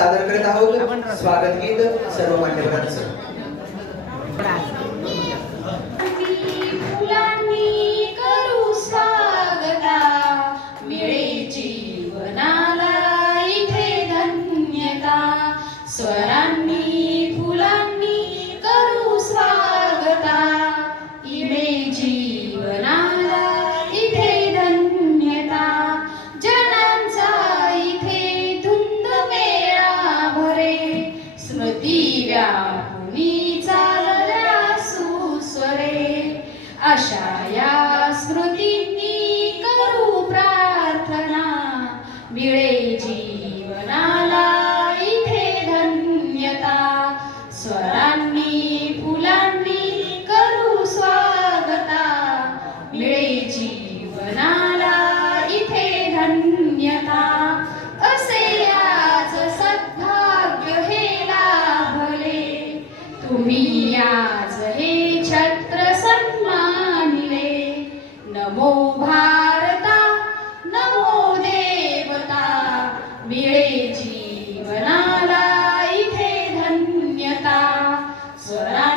सादर करत आहोत. स्वागत गीत सर्व मान्यवरांचं फुलांनी करू स्वागता. मिळे जीवनाला इथे धन्यता. स्वरांनी अशा या स्मृतींनी करू प्रार्थना. मिळे जीवनाला इथे धन्यता. स्वरांनी फुलांनी करू स्वागता. मिळे जीवनाला इथे धन्यता. असे याच सद्भाग्य हे लाभले. तुम्ही या नमो भारता नमो देवता मिळे जीवनाला इथे धन्यता. स्वरा